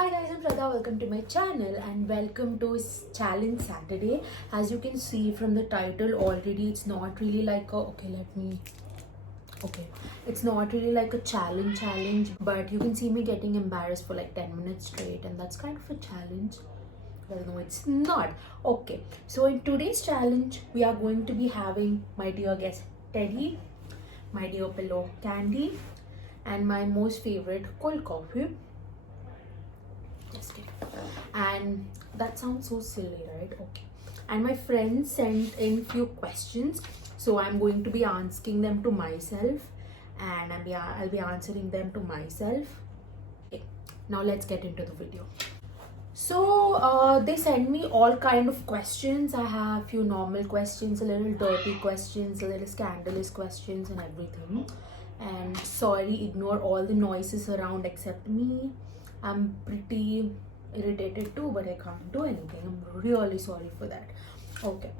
Hi guys, I'm Shraddha. Welcome to my channel and welcome to Challenge Saturday. As you can see from the title already, it's not really like a it's not really like a challenge, but you can see me getting embarrassed for like 10 minutes straight, and that's kind of a challenge. Well, no, it's not. Okay, so in today's challenge, we are going to be having my dear guest Teddy, my dear pillow Candy, and my most favorite cold coffee. Just kidding. And that sounds so silly, right? Okay. And my friends sent in few questions, so I'm going to be asking them to myself, and I'll be answering them to myself. Okay. Now let's get into the video. So they send me all kind of questions. I have few normal questions, a little dirty questions, a little scandalous questions, and everything. And sorry, ignore all the noises around except me. I'm pretty irritated too, but I can't do anything. I'm really sorry for that. Okay.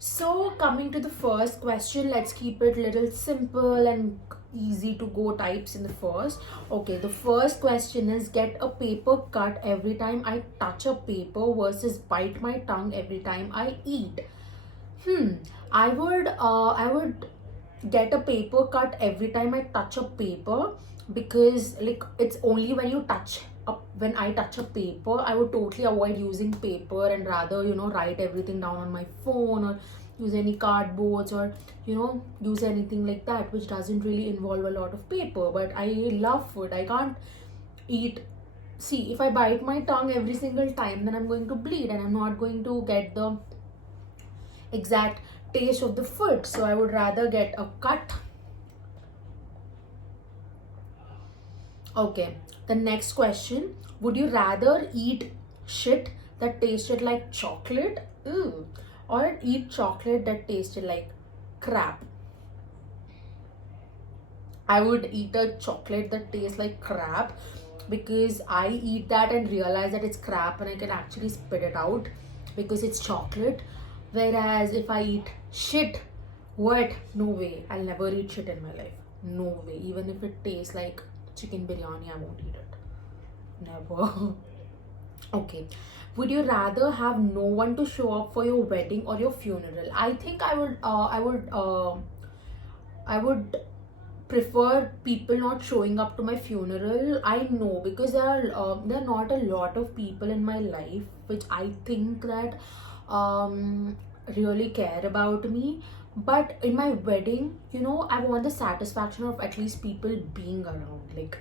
So coming to the first question, let's keep it little simple and easy to go types in the first. Okay, the first question is, get a paper cut every time I touch a paper versus bite my tongue every time I eat. I would get a paper cut every time I touch a paper, because like it's only when you touch up when I touch a paper, I would totally avoid using paper and rather write everything down on my phone, or use any cardboards, or use anything like that which doesn't really involve a lot of paper. But I love food. I can't eat. See, if I bite my tongue every single time, then I'm going to bleed and I'm not going to get the exact taste of the food. So I would rather get a cut. Okay, the next question, would you rather eat shit that tasted like chocolate, or eat chocolate that tasted like crap? I would eat a chocolate that tastes like crap, because I eat that and realize that it's crap and I can actually spit it out because it's chocolate. Whereas if I eat shit, what? No way. I'll never eat shit in my life. No way. Even if it tastes like chicken biryani, I won't eat it. Never. Okay. Would you rather have no one to show up for your wedding or your funeral? I think I would prefer people not showing up to my funeral. I know, because there are not a lot of people in my life which I think that really care about me. But in my wedding, I want the satisfaction of at least people being around. Like,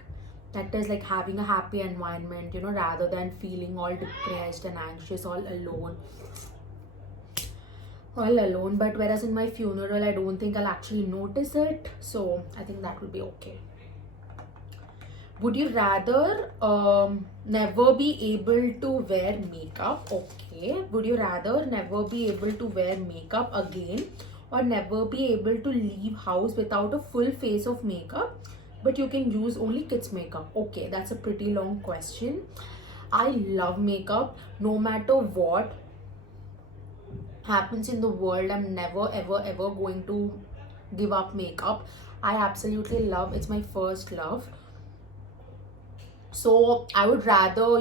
that is like having a happy environment, rather than feeling all depressed and anxious all alone. But whereas in my funeral, I don't think I'll actually notice it, so I think that will be okay. Would you rather never be able to wear makeup? Okay. Would you rather never be able to wear makeup again, or never be able to leave house without a full face of makeup, but you can use only kids makeup? Okay, that's a pretty long question. I love makeup. No matter what happens in the world, I'm never ever going to give up makeup. I absolutely love, it's my first love. So I would rather,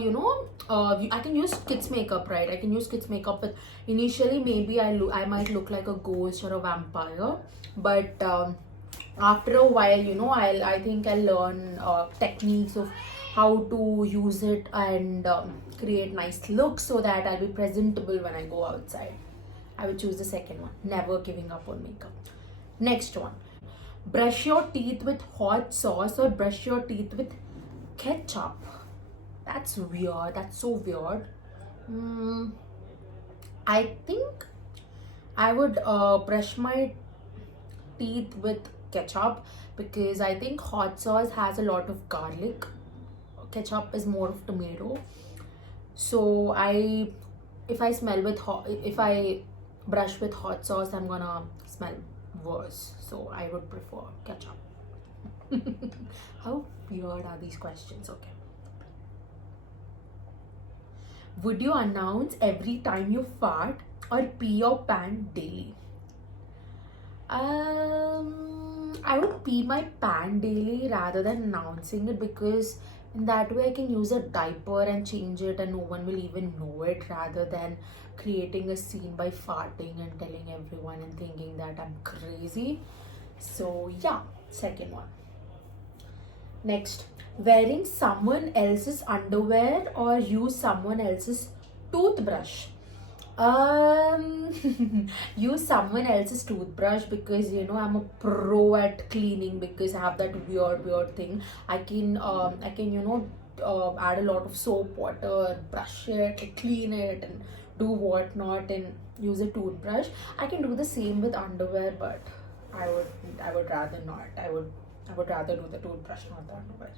I can use kids makeup, right? I can use kids makeup, but initially maybe I might look like a ghost or a vampire, but after a while, I think I'll learn techniques of how to use it and create nice looks so that I'll be presentable when I go outside. I would choose the second one, never giving up on makeup. Next one, brush your teeth with hot sauce or brush your teeth with ketchup. That's weird. That's so weird. I think I would brush my teeth with ketchup, because I think hot sauce has a lot of garlic. Ketchup is more of tomato. So if I brush with hot sauce, I'm gonna smell worse. So I would prefer ketchup. How weird are these questions? Okay. Would you announce every time you fart or pee your pant daily? I would pee my pant daily rather than announcing it, because In that way, I can use a diaper and change it, and no one will even know it, rather than creating a scene by farting and telling everyone and thinking that I'm crazy. So, yeah, second one. Next, wearing someone else's underwear or use someone else's toothbrush. Use someone else's toothbrush, because I'm a pro at cleaning, because I have that weird thing. I can add a lot of soap water, brush it, clean it, and do whatnot, and use a toothbrush. I can do the same with underwear, but I would rather not. I would rather do the toothbrush, not the underwear.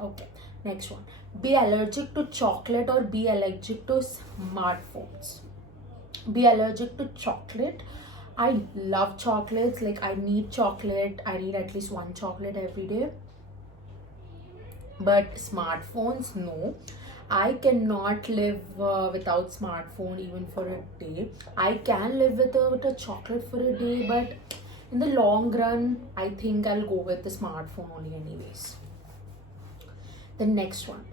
Okay, next one. Be allergic to chocolate or be allergic to smartphones. Be allergic to chocolate. I love chocolates. Like, I need chocolate. I need at least one chocolate every day. But smartphones, no. I cannot live without smartphone even for a day. I can live with a chocolate for a day, but in the long run, I think I'll go with the smartphone only, anyways. The next one.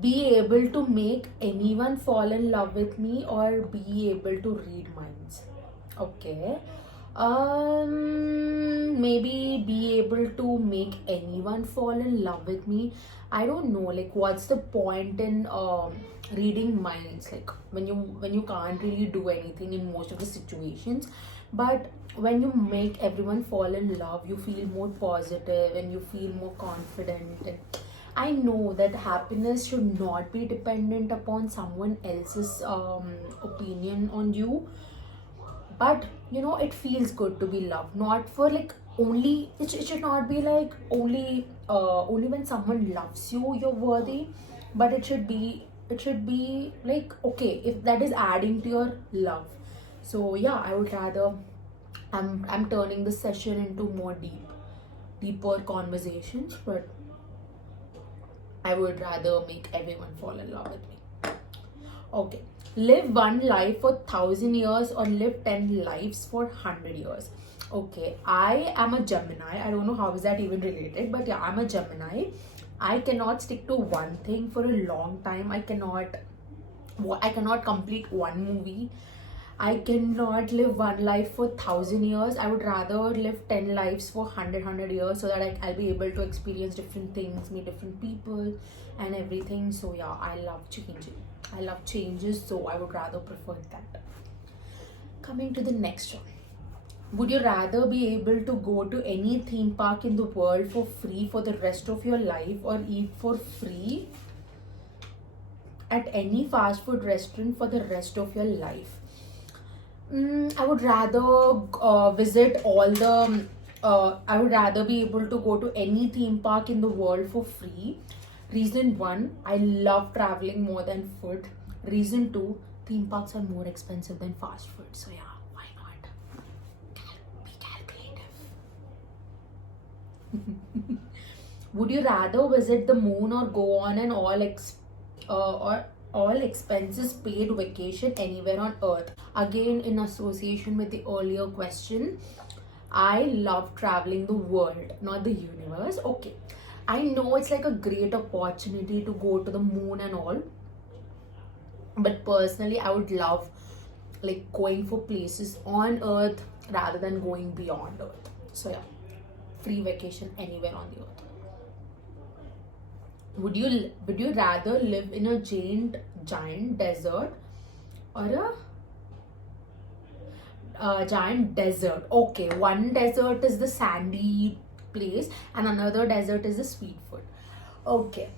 Be able to make anyone fall in love with me or be able to read minds. Okay. Maybe be able to make anyone fall in love with me. I don't know, like, what's the point in reading minds, like, when you can't really do anything in most of the situations. But when you make everyone fall in love, you feel more positive and you feel more confident. And I know that happiness should not be dependent upon someone else's opinion on you, but it feels good to be loved. Not for, like, only it should not be like only when someone loves you you're worthy, but it should be like, okay, if that is adding to your love. So yeah, I would rather, I'm turning this session into more deeper conversations, but I would rather make everyone fall in love with me. Okay. Live one life for 1,000 years or live 10 lives for 100 years. Okay. I am a Gemini. I don't know how is that even related, but yeah, I'm a Gemini. I cannot stick to one thing for a long time. I cannot complete one movie. I cannot live one life for 1,000 years. I would rather live 10 lives for 100 years, so that I'll be able to experience different things, meet different people, and everything. So yeah, I love changing. I love changes, so I would rather prefer that. Coming to the next one. Would you rather be able to go to any theme park in the world for free for the rest of your life, or eat for free at any fast food restaurant for the rest of your life? I would rather visit all the. I would rather be able to go to any theme park in the world for free. Reason one, I love traveling more than food. Reason two, theme parks are more expensive than fast food. So yeah, why not? Be calculative. Would you rather visit the moon or go on an all expenses paid vacation anywhere on earth? Again, in association with the earlier question, I love traveling the world, not the universe. Okay, I know it's like a great opportunity to go to the moon and all, but personally, I would love, like, going for places on earth rather than going beyond earth. So yeah, free vacation anywhere on the earth. Would you rather live in a giant desert or a giant desert? Okay, one desert is the sandy place and another desert is the sweet food. Okay,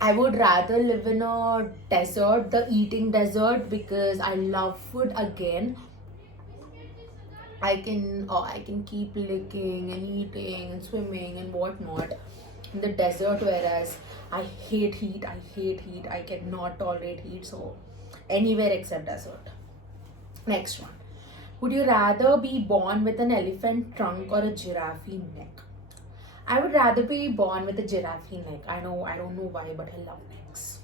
I would rather live in a desert, the eating desert, because I love food again. I can keep licking and eating and swimming and whatnot in the desert, whereas I hate heat. I cannot tolerate heat, so anywhere except desert. Next one. Would you rather be born with an elephant trunk or a giraffe neck? I would rather be born with a giraffe neck. I don't know why, but I love necks.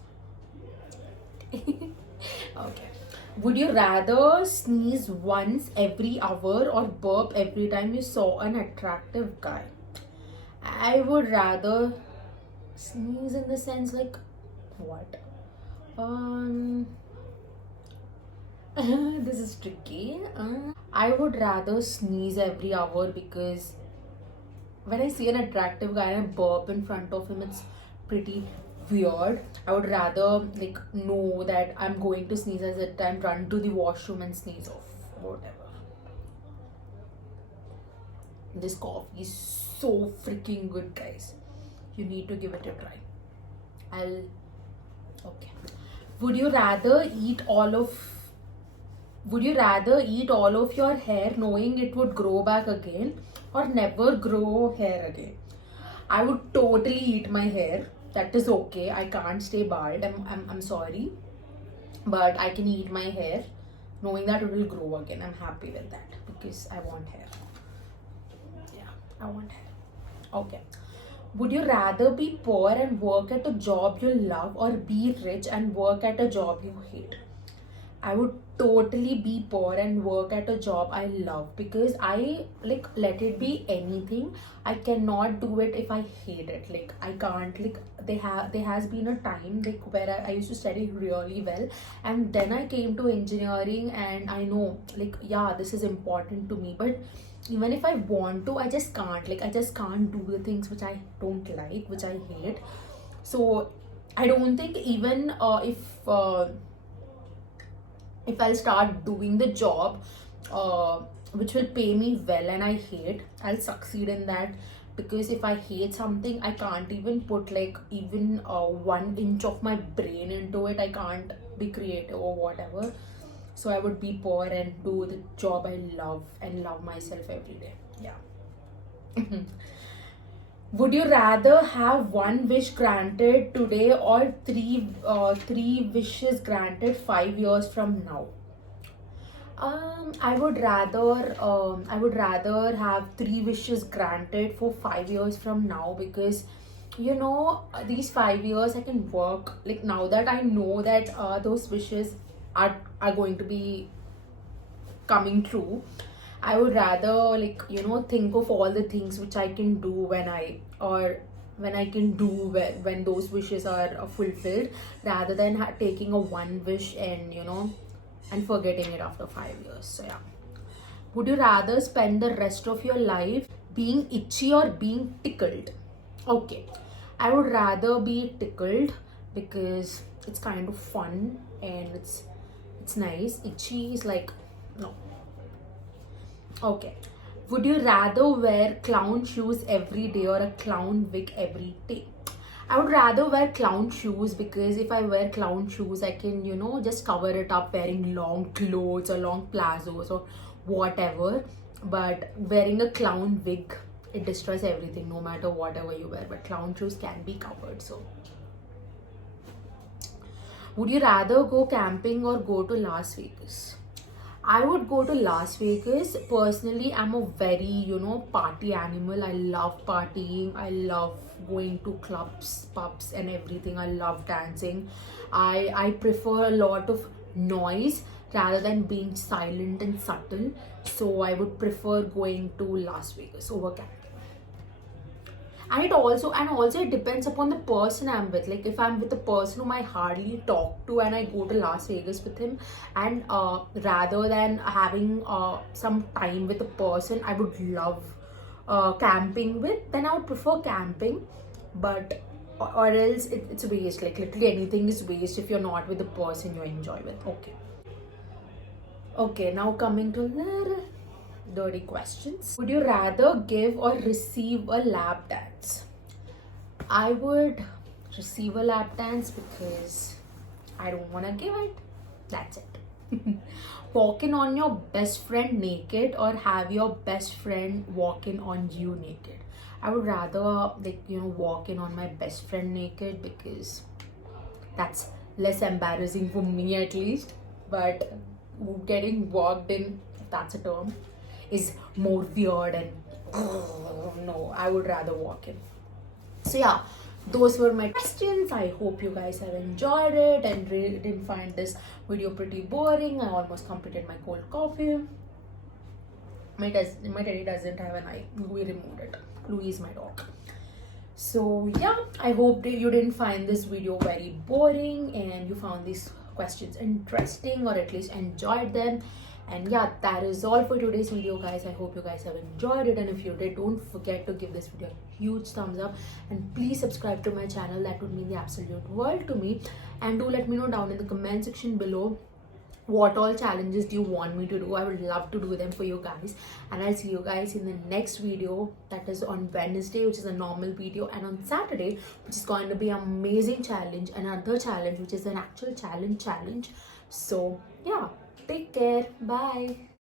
Okay. Would you rather sneeze once every hour or burp every time you saw an attractive guy? I would rather Sneeze in the sense like what? This is tricky. I would rather sneeze every hour because when I see an attractive guy and I burp in front of him, it's pretty weird. I would rather like know that I'm going to sneeze at that time, run to the washroom and sneeze off. Whatever. This coffee is so freaking good, guys. You need to give it a try. Okay. Would you rather eat all of your hair knowing it would grow back again, or never grow hair again? I would totally eat my hair. That is okay. I can't stay bald. I'm sorry. But I can eat my hair knowing that it will grow again. I'm happy with that because I want hair. Yeah, I want hair. Okay. Would you rather be poor and work at a job you love, or be rich and work at a job you hate? I would totally be poor and work at a job I love because I like, let it be anything. I cannot do it if I hate it. Like I can't, like there has been a time like where I used to study really well, and then I came to engineering, and I know like yeah, this is important to me, but even if I want to, I just can't. Like I just can't do the things which I don't like, which I hate. So I don't think even if I'll start doing the job which will pay me well and I hate, I'll succeed in that. Because if I hate something, I can't even put like even 1 inch of my brain into it. I can't be creative or whatever. So I would be poor and do the job I love and love myself every day. Yeah. Would you rather have 1 wish granted today, or three wishes granted 5 years from now? I would rather have 3 wishes granted for 5 years from now, because these 5 years I can work. Like now that I know that those wishes are going to be coming true, I would rather like think of all the things which I can do when I can do when those wishes are fulfilled, rather than taking a 1 wish and and forgetting it after 5 years. So yeah. Would you rather spend the rest of your life being itchy or being tickled? Okay, I would rather be tickled because it's kind of fun and it's nice. Itchy is like no. Okay. Would you rather wear clown shoes every day or a clown wig every day? I would rather wear clown shoes because if I wear clown shoes, I can, just cover it up wearing long clothes or long plazos or whatever. But wearing a clown wig, it destroys everything no matter whatever you wear. But clown shoes can be covered. So, would you rather go camping or go to Las Vegas? I would go to Las Vegas. Personally, I'm a very, party animal. I love partying. I love going to clubs, pubs and everything. I love dancing. I prefer a lot of noise rather than being silent and subtle. So I would prefer going to Las Vegas over camping. And it depends upon the person I'm with. Like if I'm with a person whom I hardly talk to and I go to Las Vegas with him, and rather than having some time with a person I would love camping with, then I would prefer camping. But or else it's waste. Like literally anything is waste if you're not with the person you enjoy with. Okay, now coming to the dirty questions. Would you rather give or receive a lap dance? I would receive a lap dance because I don't want to give it. That's it. Walking on your best friend naked or have your best friend walking on you naked? I would rather walk in on my best friend naked because that's less embarrassing for me at least. But getting walked in, if that's a term, is more weird and no, I would rather walk in. So yeah, those were my questions. I hope you guys have enjoyed it and really didn't find this video pretty boring. I almost completed my cold coffee. My teddy doesn't have an eye. We removed it. Louis is my dog. So yeah, I hope that you didn't find this video very boring and you found these questions interesting or at least enjoyed them. And yeah, that is all for today's video, guys. I hope you guys have enjoyed it, and if you did, don't forget to give this video a huge thumbs up and please subscribe to my channel. That would mean the absolute world to me. And do let me know down in the comment section below what all challenges do you want me to do. I would love to do them for you guys, and I'll see you guys in the next video, that is on Wednesday, which is a normal video, and on Saturday, which is going to be an amazing challenge, another challenge which is an actual challenge. So yeah, take care, bye.